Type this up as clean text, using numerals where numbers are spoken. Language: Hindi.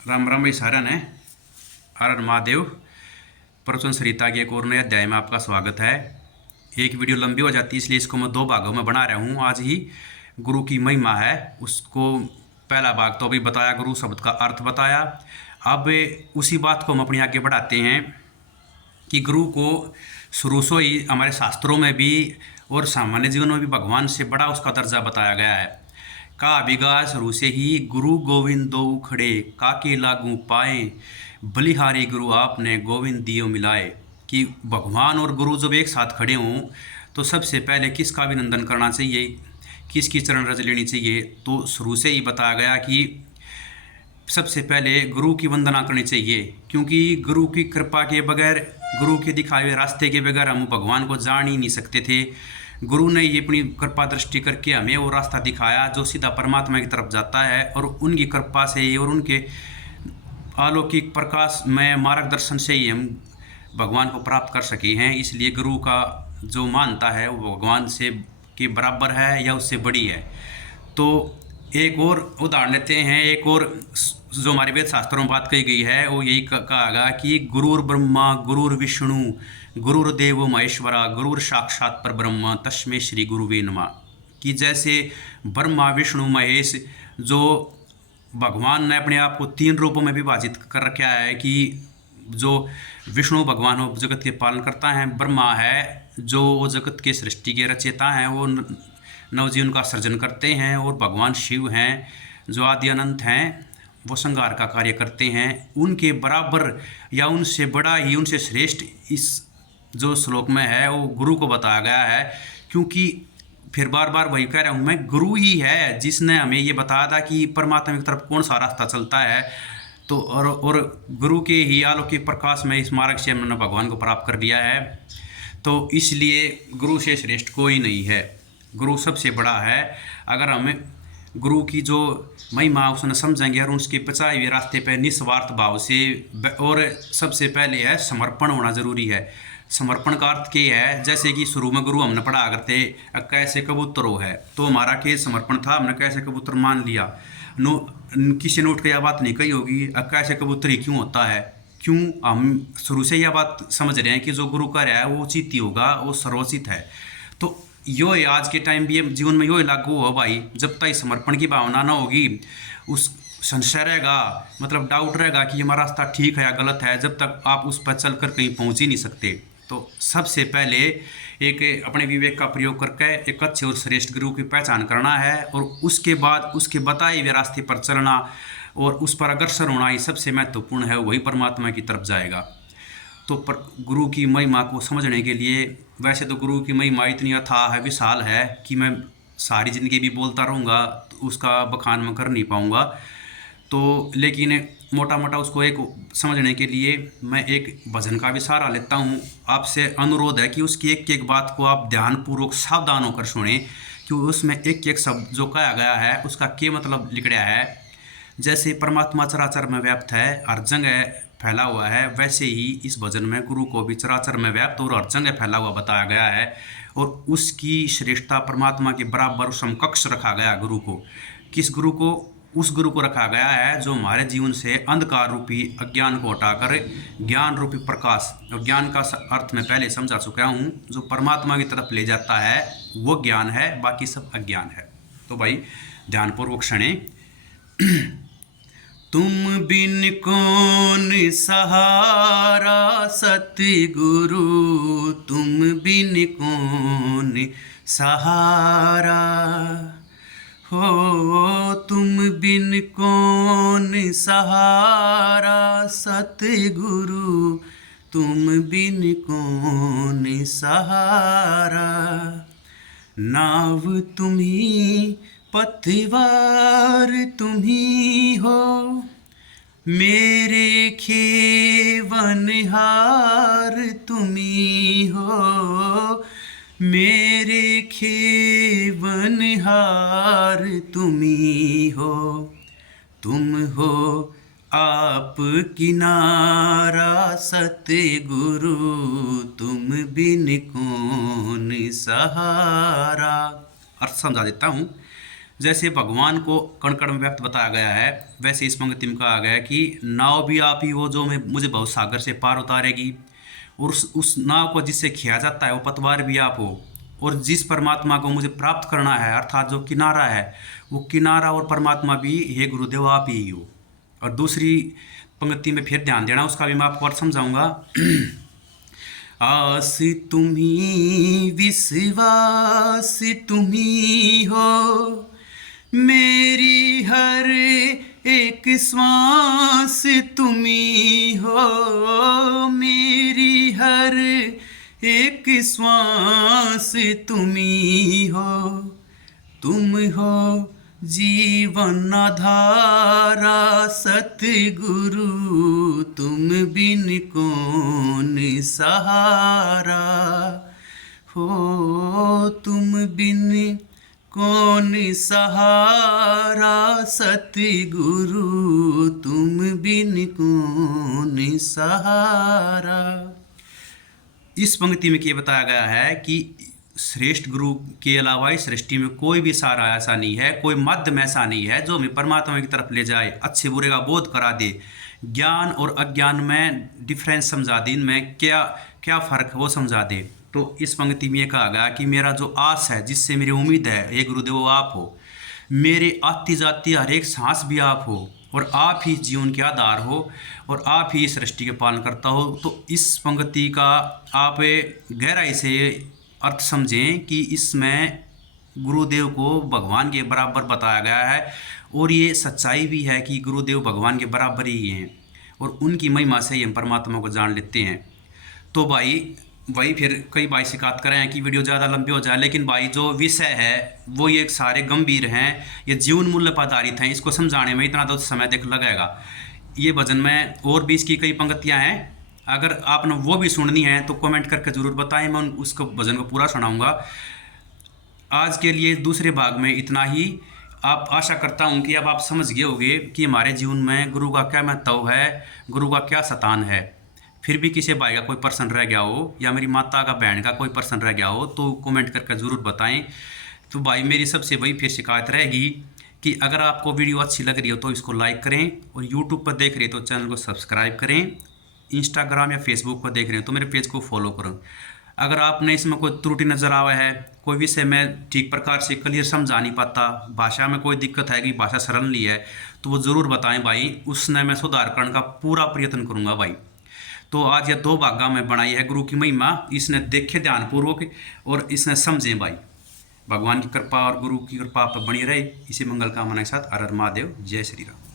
राम राम भाई सारन है। हर हर महादेव। प्रवचन सरिता के एक और नए अध्याय में आपका स्वागत है। एक वीडियो लंबी हो जाती है इसलिए इसको मैं दो भागों में बना रहा हूँ। आज ही गुरु की महिमा है उसको पहला भाग तो अभी बताया, गुरु शब्द का अर्थ बताया। अब उसी बात को हम अपनी आगे बढ़ाते हैं कि गुरु को शुरू से ही हमारे शास्त्रों में भी और सामान्य जीवन में भी भगवान से बड़ा उसका दर्जा बताया गया है। का विगा शुरू से ही गुरु गोविंद दो खड़े काके लागू पाए, बलिहारी गुरु आपने गोविंद दियो मिलाए। कि भगवान और गुरु जब एक साथ खड़े हों तो सबसे पहले किसका अभिनंदन करना चाहिए, किसकी चरण रज लेनी चाहिए। तो शुरू से ही बताया गया कि सबसे पहले गुरु की वंदना करनी चाहिए, क्योंकि गुरु की कृपा के बगैर, गुरु के दिखाए हुए रास्ते के बगैर हम भगवान को जान ही नहीं सकते थे। गुरु ने ये अपनी कृपा दृष्टि करके हमें वो रास्ता दिखाया जो सीधा परमात्मा की तरफ जाता है, और उनकी कृपा से ही और उनके अलौकिक प्रकाश में मार्गदर्शन से ही हम भगवान को प्राप्त कर सके हैं। इसलिए गुरु का जो मानता है वो भगवान से के बराबर है या उससे बड़ी है। तो एक और उदाहरण लेते हैं। एक और जो हमारे वेद शास्त्रों में बात कही गई है वो यही कहा गया कि गुरुर ब्रह्मा गुरुर विष्णु गुरुर्देव महेश्वरा गुरुर साक्षात पर ब्रह्म तस्मै श्री गुरुवे नमः। कि जैसे ब्रह्मा विष्णु महेश, जो भगवान ने अपने आप को तीन रूपों में विभाजित कर रखा है कि जो विष्णु भगवान वो जगत के पालन करता है, ब्रह्मा है जो वो जगत के सृष्टि के रचयिता हैं, वो नवजीवन का सृजन करते हैं, और भगवान शिव हैं जो आदि अनंत हैं, वो संहार का कार्य करते हैं। उनके बराबर या उनसे बड़ा ही, उनसे श्रेष्ठ इस जो श्लोक में है वो गुरु को बताया गया है। क्योंकि फिर बार बार वही कह रहा हूँ मैं, गुरु ही है जिसने हमें ये बताया था कि परमात्मा की तरफ कौन सा रास्ता चलता है। तो और गुरु के ही अलौकिक प्रकाश में इस मार्ग से हमने भगवान को प्राप्त कर दिया है। तो इसलिए गुरु से श्रेष्ठ कोई नहीं है, गुरु सबसे बड़ा है। अगर हम गुरु की जो महिमा उसने समझेंगे और उसके बचाए हुए रास्ते पर निस्वार्थ भाव से, और सबसे पहले है समर्पण होना ज़रूरी है। समर्पण का अर्थ क्या है, जैसे कि शुरू में गुरु हमने पढ़ा करते कैसे कबूतरों है, तो हमारा के समर्पण था, हमने कैसे कबूतर मान लिया। नो किसी ने उठ के यह बात नहीं कही होगी कैसे कबूतर ही क्यों होता है। क्यों हम शुरू से यह बात समझ रहे हैं कि जो गुरु का रहा है वो उचित ही होगा, वो सर्वोचित है। तो यो आज के टाइम भी जीवन में यो लागू हो भाई, जब तक समर्पण की भावना ना होगी, उस संशय रहेगा, मतलब डाउट रहेगा कि हमारा रास्ता ठीक है या गलत है, जब तक आप उस पर चल कर कहीं पहुँच ही नहीं सकते। तो सबसे पहले एक अपने विवेक का प्रयोग करके एक अच्छे और श्रेष्ठ गुरु की पहचान करना है, और उसके बाद उसके बताए हुए रास्ते पर चलना और उस पर अग्रसर होना ही सबसे महत्वपूर्ण है। वही परमात्मा की तरफ जाएगा। तो गुरु की महिमा को समझने के लिए, वैसे तो गुरु की महिमा इतनी अथाह है, विशाल है कि मैं सारी ज़िंदगी भी बोलता रहूँगा तो उसका बखान मैं कर नहीं पाऊँगा। तो लेकिन मोटा मोटा उसको एक समझने के लिए मैं एक भजन का भी सहारा लेता हूँ। आपसे अनुरोध है कि उसकी एक एक बात को आप ध्यानपूर्वक सावधान होकर सुने, कि उसमें एक एक शब्द जो कहा गया है उसका क्या मतलब लिखा है। जैसे परमात्मा चराचर में व्याप्त है, हर जगह फैला हुआ है, वैसे ही इस भजन में गुरु को भी चराचर में व्याप्त और हर जगह फैला हुआ बताया गया है। और उसकी श्रेष्ठता परमात्मा के बराबर समकक्ष रखा गया गुरु को। किस गुरु को? उस गुरु को रखा गया है जो हमारे जीवन से अंधकार रूपी अज्ञान को हटाकर ज्ञान रूपी प्रकाश, और ज्ञान का अर्थ मैं पहले समझा चुका हूँ, जो परमात्मा की तरफ ले जाता है वो ज्ञान है, बाकी सब अज्ञान है। तो भाई ध्यानपूर्वक सुने। तुम बिन कौन सहारा सतगुरु, तुम बिन कौन सहारा हो, तुम बिन कौन सहारा सतगुरु, तुम बिन कौन सहारा। नाव तुम्ही पतवार तुम्ही हो, मेरे खेवनहार तुम्ही हो, मेरे खेवनहार तुम्ही हो। तुम हो आप किनारा सतगुरु, तुम बिन कौन सहारा। अर्थ समझा देता हूँ। जैसे भगवान को कण कण में व्यक्त बताया गया है, वैसे इस पंक्ति में कहा गया है कि नाव भी आप ही हो जो मैं मुझे भव सागर से पार उतारेगी, और उस नाव को जिससे खिया जाता है वो पतवार भी आप हो, और जिस परमात्मा को मुझे प्राप्त करना है अर्थात जो किनारा है वो किनारा और परमात्मा भी हे गुरुदेव आप ही हो। और दूसरी पंक्ति में फिर ध्यान देना, उसका भी मैं आपको अर्थ समझाऊंगा। आस तुम्ही विश्वास तुम्ही हो, मेरी हर एक श्वास तुम्ही हो, मेरी हर एक श्वास तुम्ही हो, तुम हो जीवन धारा सतगुरु, तुम बिन कौन सहारा हो, तुम बिन कौन सहारा सतगुरु, तुम बिन कौन सहारा। इस पंक्ति में ये बताया गया है कि श्रेष्ठ गुरु के अलावा इस सृष्टि में कोई भी सहारा ऐसा नहीं है, कोई माध्यम ऐसा नहीं है जो हमें परमात्मा की तरफ ले जाए, अच्छे बुरे का बोध करा दे, ज्ञान और अज्ञान में डिफरेंस समझा दे, इनमें क्या क्या फ़र्क है वो समझा दे। तो इस पंक्ति में ये कहा गया कि मेरा जो आस है, जिससे मेरी उम्मीद है, हे गुरुदेव आप हो, मेरे आती जाती हर एक सांस भी आप हो, और आप ही जीवन के आधार हो, और आप ही सृष्टि के पालन करता हो। तो इस पंक्ति का आप गहराई से अर्थ समझें कि इसमें गुरुदेव को भगवान के बराबर बताया गया है, और ये सच्चाई भी है कि गुरुदेव भगवान के बराबर ही हैं, और उनकी महिमा से ही हम परमात्मा को जान लेते हैं। तो भाई वही फिर कई भाई शिकायत कर रहे हैं कि वीडियो ज़्यादा लंबी हो जाए, लेकिन भाई जो विषय है वो ये सारे गंभीर हैं, ये जीवन मूल्य पर आधारित हैं, इसको समझाने में इतना तो समय देख लगेगा। ये भजन में और भी इसकी कई पंक्तियाँ हैं, अगर आपने वो भी सुननी है तो कमेंट करके ज़रूर बताएं, मैं उसको भजन को पूरा सुनाऊंगा। आज के लिए दूसरे भाग में इतना ही। आप आशा करता हूं कि अब आप समझ गए होंगे कि हमारे जीवन में गुरु का क्या महत्व है, गुरु का क्या स्थान है। फिर भी किसी भाई का कोई प्रश्न रह गया हो या मेरी माता का बहन का कोई प्रश्न रह गया हो तो कमेंट करके ज़रूर बताएं। तो भाई मेरी सबसे वही फिर शिकायत रहेगी कि अगर आपको वीडियो अच्छी लग रही हो तो इसको लाइक करें, और यूट्यूब पर देख रहे हो तो चैनल को सब्सक्राइब करें, इंस्टाग्राम या फेसबुक पर देख रहे हो तो मेरे पेज को फॉलो करो। अगर आपने इसमें कोई त्रुटि नज़र आवा है, कोई विषय मैं ठीक प्रकार से क्लियर समझा नहीं पाता, भाषा में कोई दिक्कत है कि भाषा सरल नहीं है, तो वो ज़रूर बताएं भाई, उसने मैं सुधार करने का पूरा प्रयत्न करूँगा भाई। तो आज ये 2 भागा में बनाई है गुरु की महिमा, इसने देखे ध्यानपूर्वक और इसने समझें भाई। भगवान की कृपा और गुरु की कृपा पर बनी रहे, इसी मंगल कामना के साथ हर हर महादेव, जय श्री राम।